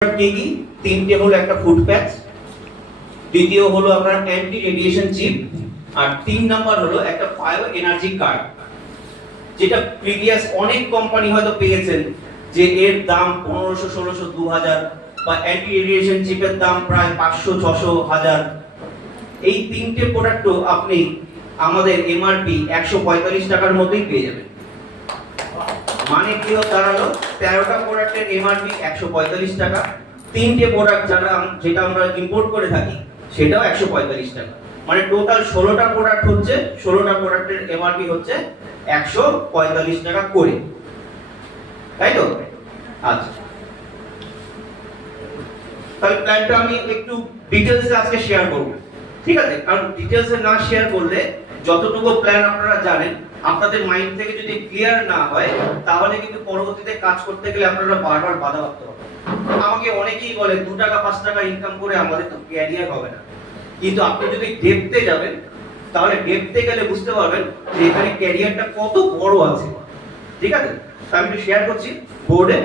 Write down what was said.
কি কি তিনটে হলো একটা ফুড প্যাচ, দ্বিতীয় হলো আপনার অ্যান্টি রেডিয়েশন চিপ, আর 3 নাম্বার হলো একটা বায়ো এনার্জি কার্ড, যেটা প্রিভিয়াস অনেক কোম্পানি হয়তো পেয়েছেন যে এর দাম 1500 1600 2000, বা অ্যান্টি রেডিয়েশন চিপের দাম প্রায় 500 600 1000। এই তিনটে প্রোডাক্টও আপনি আমাদের এমআরপি 145 টাকার মধ্যেই পেয়ে যাবেন। মানে কি দাঁড়ালো, 13টা প্রোডাক্টের এমআরপি 145 টাকা, তিনটে প্রোডাক্ট যেটা আমরা ইম্পোর্ট করে থাকি সেটাও 145 টাকা, মানে টোটাল 16টা প্রোডাক্ট হচ্ছে, 16টা প্রোডাক্টের এমআরপি হচ্ছে 145 টাকা করে, তাই তো? আচ্ছা, তাহলে প্ল্যানটা আমি একটু ডিটেইলসে আজকে শেয়ার করব, ঠিক আছে? কারণ ডিটেইলসে না শেয়ার করলে যতটুকু প্ল্যান আপনারা জানেন আপনাদের মাইন্ড থেকে যদি ক্লিয়ার না হয় তাহলে কিন্তু পরবর্তীতে কাজ করতে গেলে আপনারা বারবার বাধা প্রাপ্ত হবেন। আমাকে অনেকেই বলে 2 টাকা 5 টাকা ইনকাম করে আমাদের তো ক্যারিয়ার হবে না, কিন্তু আপনি যদি ডেপথে যাবেন তাহলে ডেপথে গেলে বুঝতে পারবেন যে এখানে ক্যারিয়ারটা কত বড় আছে, ঠিক আছে? আমি একটু শেয়ার করছি বোর্ডে।